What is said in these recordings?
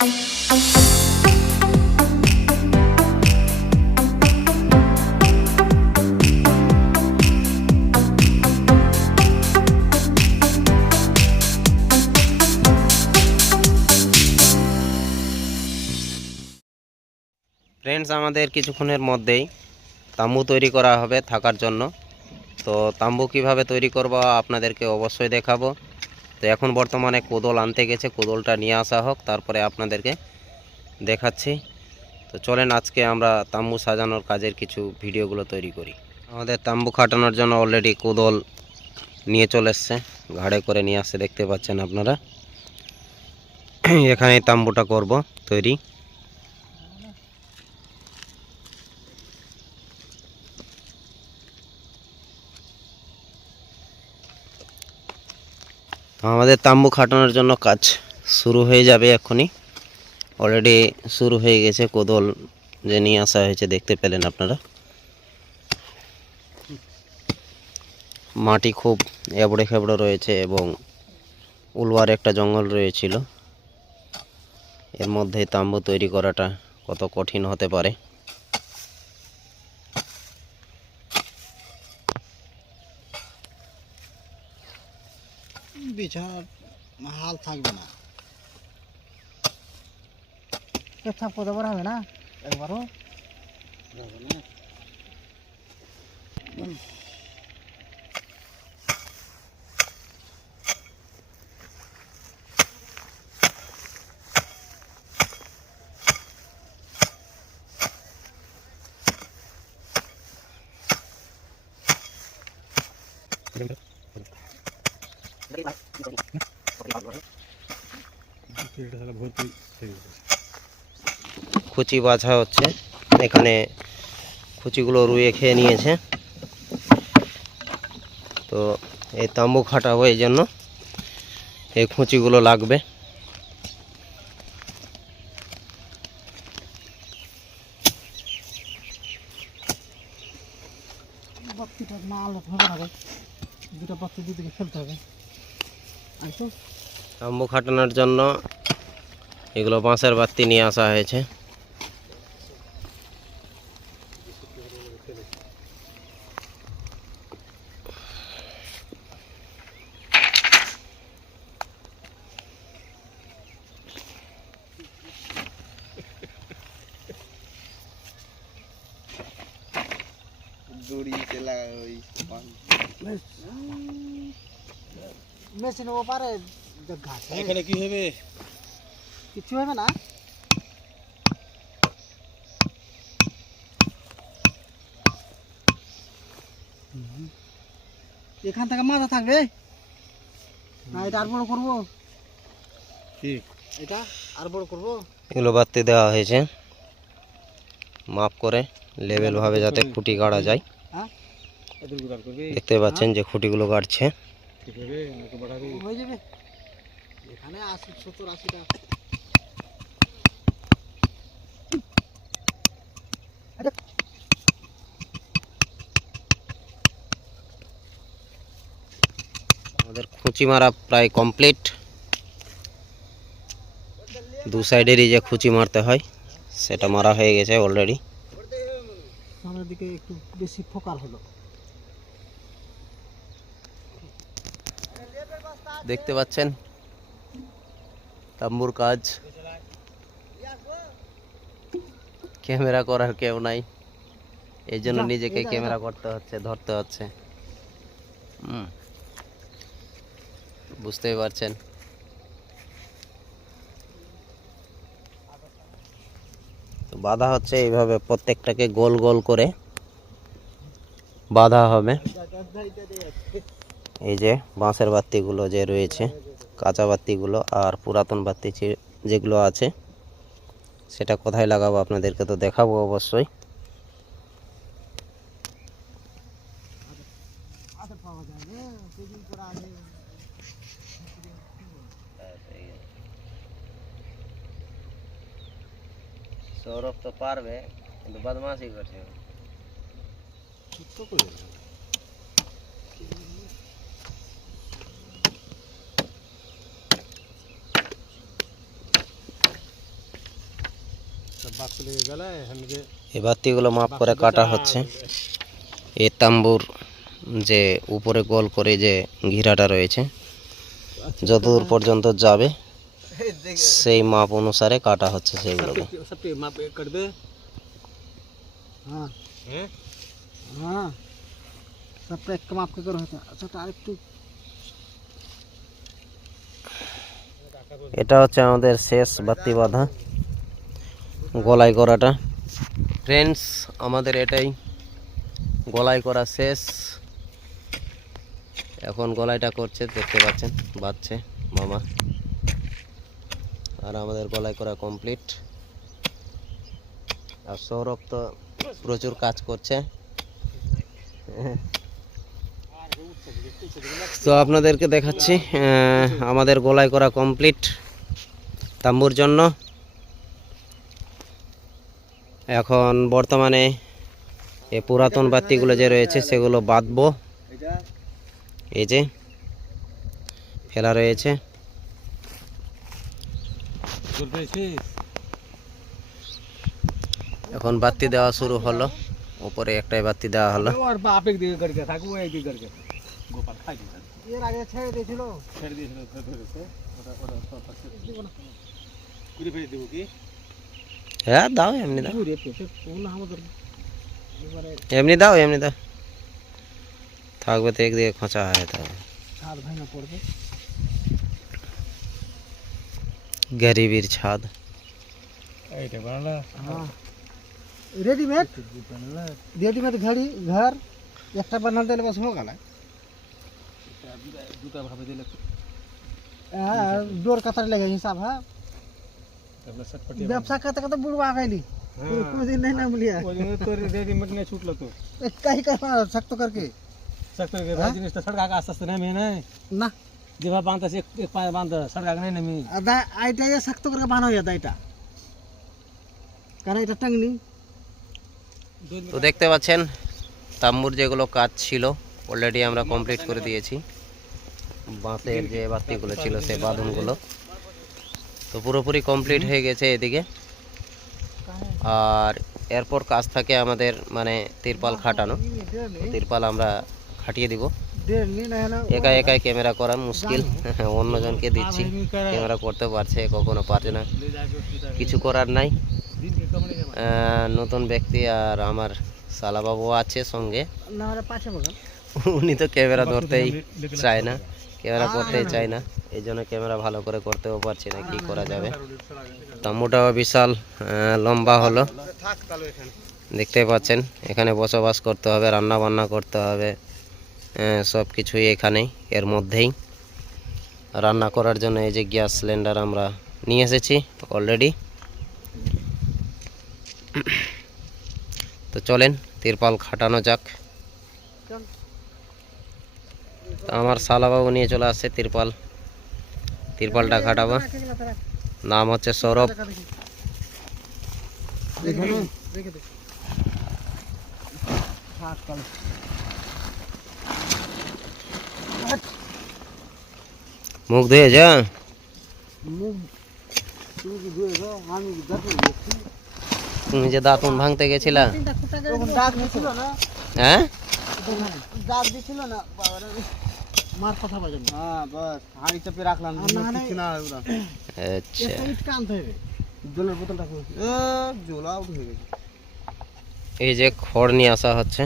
Friends, আমাদের কিছুক্ষণের মধ্যেই তাম্বু তৈরি করা হবে থাকার জন্য। তো তাম্বু কিভাবে তৈরি করব আপনাদেরকে অবশ্যই দেখাবো। তো এখন বর্তমানে কোদল আনতে গেছে, কোদলটা নিয়ে আসা হোক, তারপরে আপনাদেরকে দেখাচ্ছি। তো চলেন আজকে আমরা তাম্বু সাজানোর কাজের কিছু ভিডিওগুলো তৈরি করি। আমাদের তাম্বু খাটানোর জন্য অলরেডি কোদল নিয়ে চলে এসছে, ঘাড়ে করে নিয়ে আসছে, দেখতে পাচ্ছেন আপনারা। এখানেই তাম্বুটা করব তৈরি। আমাদের তাম্বু খাটানোর জন্য কাজ শুরু হয়ে যাবে এখনই। অলরেডি শুরু হয়ে গেছে, কোদল যে নিয়ে আসা হয়েছে দেখতে পেলেন আপনারা। মাটি খুব এবড়ে খেবড়ে রয়েছে এবং উলওয়ার একটা জঙ্গল রয়েছিল। এর মধ্যে তাম্বু তৈরি করাটা কত কঠিন হতে পারে। বিছানার হাল থাকবে না, পেছাপ করতে পারা হবে না একবারও। খুচি বাছা হচ্ছে, এখানে খুচিগুলো রুয়ে খেয়ে নিয়েছে। তো এই তাম্বু খাটাবো, এই জন্য এই খুচিগুলো লাগবে। বাতিটা না আলো হবে না, দুটো বাতি দুদিকে ফেলতে হবে। তাম্বু খাটানোর জন্য এগুলো বাঁশের বাতি নিয়ে আসা হয়েছে। মেশিন ও পারে ঘাস, এখানে কি হবে? কিছু হবে না। এখান থেকে মাথা থাকবে না, এটা আর বড় করবো? ঠিক, এটা আর বড় করবো। এগুলো বাতি দেওয়া হয়েছে মাপ করে, লেভেল ভাবে, যাতে খুঁটি গাড়া যায়। হ্যাঁ, দেখতে পাচ্ছেন যে খুঁটিগুলো গাড়ছে। হয়ে যাবে। এখানে 70-80টা। আমাদের খুঁচি মারা প্রায় কমপ্লিট। দু সাইডেরই যে খুঁচি মারতে হয় সেটা মারা হয়ে গেছে অলরেডি। সামনের দিকে একটু বেশি ফোকাল হলো। দেখতে পাচ্ছেন তাম্বুর কাজ। ক্যামেরা করার কেউ নাই, এই জন্য নিজেকে ক্যামেরা করতে হচ্ছে, ধরতে হচ্ছে। বুঝতেই পারছেন। বাঁধা হচ্ছে এইভাবে, প্রত্যেকটাকে গোল গোল করে বাঁধা হবে। এই যে বাঁশের বাতিগুলো যে রয়েছে, কাঁচা বাতিগুলো আর পুরাতন বাতি যেগুলো আছে, সেটা কোথায় লাগাবো আপনাদেরকে তো দেখাবো অবশ্যই। সৌরভ তো পারবে, কিন্তু বদমাশি করছে। এই বাতিগুলো মাপ করে কাটা হচ্ছে। এই তাম্বুর যে উপরে গোল করে যে ঘিরাটা রয়েছে, যতদূর পর্যন্ত যাবে সেই মাপ অনুসারে কাটা হচ্ছে সেইগুলোকে। हाँ हाँ सब पे एक माप के करो अच्छा तारीख टू এটা হচ্ছে আমাদের শেষ বাতি বাঁধা গলায় করাটা। ফ্রেন্ডস, আমাদের এটাই গলায় করা শেষ। এখন গলাইটা করছে, দেখতে পাচ্ছেন বাজছে মামা। আর আমাদের গলায় করা কমপ্লিট। আর সৌরভ তো প্রচুর কাজ করছে। তো আপনাদেরকে দেখাচ্ছি আমাদের গলায় করা কমপ্লিট তাম্বুর জন্য। এখন বর্তমানে এই পুরাতন বাতিগুলো যে রয়েছে সেগুলো বাঁধবো। এই যে ফেলা রয়েছে, এখন বাতি দেওয়া শুরু হলো। উপরে একটাই বাতি দেওয়া হলো। और बाप एक दिए करके था वो एक दिए करके गोपाल खाई दिया ये आगे छेड़ दे ছিল ছেড়ে দিয়েছিল ধরেছে ওটা ঘুরে ফিরে দেবো কি? হ্যাঁ দাও, এমনি দাও, ঘুরে পেছে কোন আমাদের এবারে এমনি দাও, এমনি দাও, থাকবে তো একদিকে খোঁচা হয় তাই ছাদ ভাঙা পড়বে গরিবের ছাদ। এইটা বানালা हाँ रेडीमेड घड़ी घर একটা বানাল দিলে বস हो गला দুটো ভাবে দিলে हां डोर कतर लगे हिसाब है তাহলে সটপটি व्यवसाय करते करते बुढ़वा गईली कोई दिन नहीं नाम लिया ওই জন্য তো রেডিমেড নিয়ে ছুটলো তো कहीं का सख्त करके সক্ত করে ভাই জিনিসটা সড়ক আগে আস্তে আস্তে নামে না ना যেভাবে বাঁধতেছে এক পায়ে বাঁধ সড়ক আগে নাই নামি আদা আইটা ये सख्त करके बानो या दाइटा কারণ এটা টাংনি তো দেখতে পাচ্ছেন তাম্বুর যেগুলো কাজ ছিল অলরেডি আমরা কমপ্লিট করে দিয়েছি। বাঁশের যে বাতিগুলো ছিল সেই বাঁধনগুলো তো পুরোপুরি কমপ্লিট হয়ে গেছে এদিকে। আর এরপর কাজ থাকে আমাদের মানে তিরপাল খাটানো। তিরপাল আমরা খাটিয়ে দিব। একা একাই ক্যামেরা করা মুশকিল, অন্যজনকে দিচ্ছি ক্যামেরা করতে পারছে, কখনো পারছে না, কিছু করার নাই। নতুন ব্যক্তি আর আমার সালাবাবু আছে সঙ্গে, না হলে পাশে বগা উনি তো ক্যামেরা ধরতেই চায় না, ক্যামেরা করতেই চায় না, এই জন্য ক্যামেরা ভালো করে করতেও পারছি না, কি করা যাবে। তাম্বুটাও বিশাল লম্বা হলো, দেখতে পাচ্ছেন। এখানে বসবাস করতে হবে, রান্না বান্না করতে হবে, সব কিছুই এখানেই, এর মধ্যেই। রান্না করার জন্য এই যে গ্যাস সিলিন্ডার আমরা নিয়ে এসেছি অলরেডি। তো চলেন তিরপাল খাটানো যাক। তো আমার শালাবাবু নিয়ে চলে আসছে তিরপালটা খাটাবো। নাম হচ্ছে সৌরভ। মুখ ধুয়ে যা, তুমি যে দাঁতন ভাঙতে গেছিলা, দাগ দিছিল না, হ্যাঁ দাগ দিছিল না বাবারে মার কথা বাজে না। হ্যাঁ বাস হাঁড়ি চাপে রাখলাম কিছু না ওরা। আচ্ছা, ইট কানতে হবে জলের বোতলটা জোলা উঠে গেছে। এই যে খড় নিয়ে আসা হচ্ছে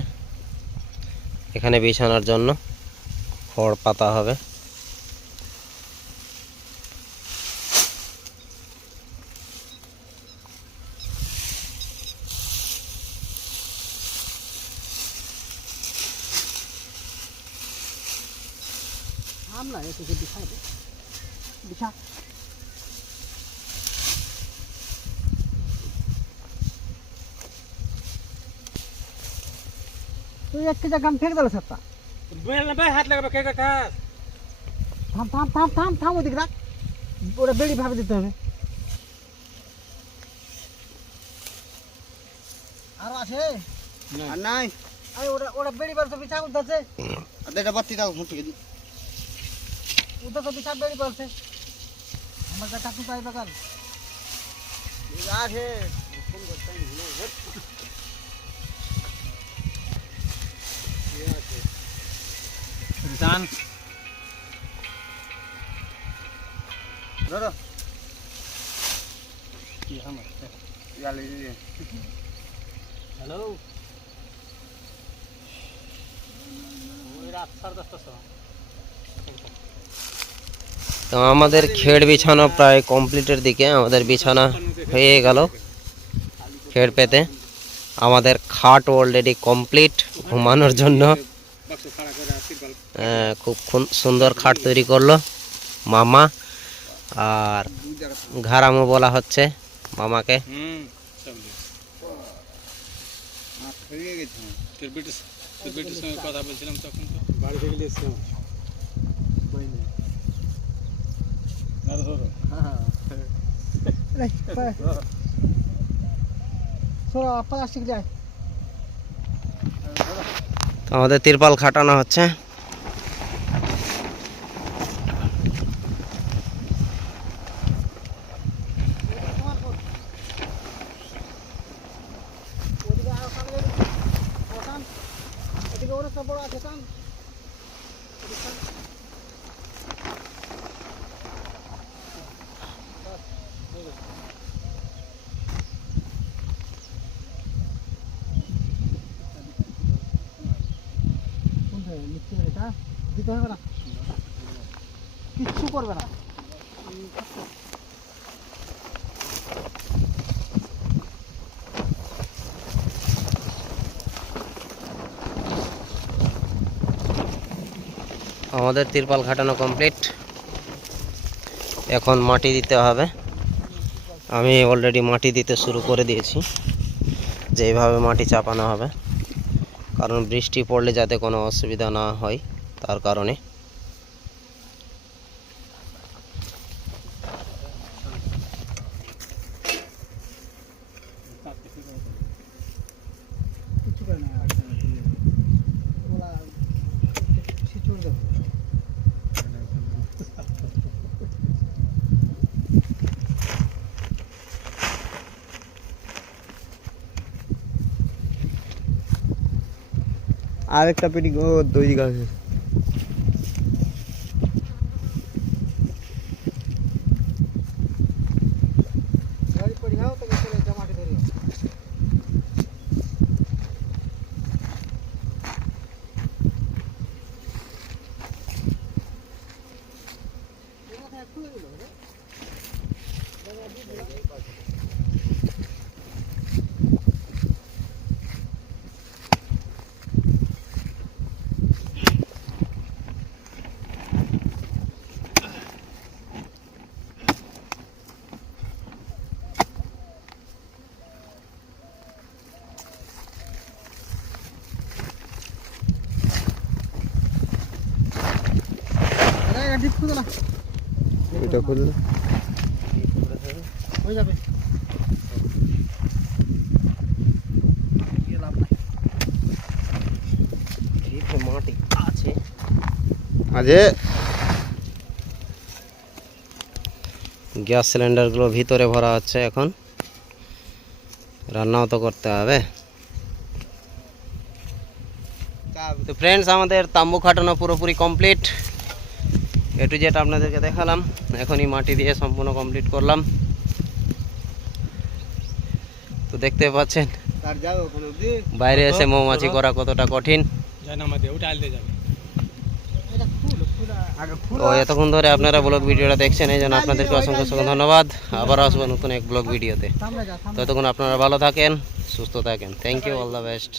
এখানে বিছানার জন্য, খড় পাতা হবে। हम ना ऐसे से दिखा दे दिखा तो एक के जगह हम फेंक दल सकता বেল না ভাই হাত লাগাবে কে কে খাস থাম থাম থাম থাম থাম ওদিকে রাখ ওরা বেড়ি ভাবে দিতে হবে আর আছে আর নাই আরে ওরা ওরা বেড়ি বার তো বিছা উঠছে আর এটা বাতি দাও হুঁটে দি उधर तो बिछा बेड़ी पर से हमारे का काकू पाई बगल यार है জান ধরো কি আমার ইয়ালি দিয়ে হ্যালো ওই রাত 10:30 তো আমাদের খেড় বিছানো প্রায় কমপ্লিটের দিকে, আমাদের বিছানা হয়ে গেল খেড় পেতে। আমাদের খাট অলরেডি কমপ্লিট ঘুমানোর জন্য। বাক্স খাড়া করে তিরপাল খুব সুন্দর খাট তৈরি করলো মামা, আর ঘাড়ামো বলা হচ্ছে মামাকে। সব হয়ে গেছে তোর বেটির সঙ্গে কথা বলছিলাম তখন তো বাড়ি থেকে এসেছিলাম তো আমাদের তিরপাল খাটানো হচ্ছে। কিচ্ছু করবে না। আমাদের তিরপাল খাটানো কমপ্লিট, এখন মাটি দিতে হবে। আমি অলরেডি মাটি দিতে শুরু করে দিয়েছি, যে এইভাবে মাটি চাপানো হবে, কারণ বৃষ্টি পড়লে যাতে কোনো অসুবিধা না হয় তার কারণে। আরেকটা পেটি তৈরি আছে। এটা খুললে হয়ে যাবে। মাটি আছে আজে গ্যাস সিলিন্ডারগুলো ভিতরে ভরা হচ্ছে, এখন রান্নাও তো করতে হবে। তো ফ্রেন্ডস, আমাদের তাম্বু খাটানো পুরোপুরি কমপ্লিট। এ টু জেড আপনাদেরকে দেখালাম, এখনই মাটি দিয়ে সম্পূর্ণ কমপ্লিট করলাম। তো দেখতে পাচ্ছেন তার যাও ওখানে অবধি বাইরে এসে মৌমাছি করা কতটা কঠিন। জানা আমাদের ওটা আলতে যাবে এটা খুলো আগে তো এতক্ষণ ধরে আপনারা ব্লগ ভিডিওটা দেখছেন, এই জন্য আপনাদেরকে অসংখ্য অসংখ্য ধন্যবাদ। আবার আসবো নতুন এক ব্লগ ভিডিওতে। সামনে যা ততক্ষণ আপনারা ভালো থাকেন, সুস্থ থাকেন। Thank you, all the best.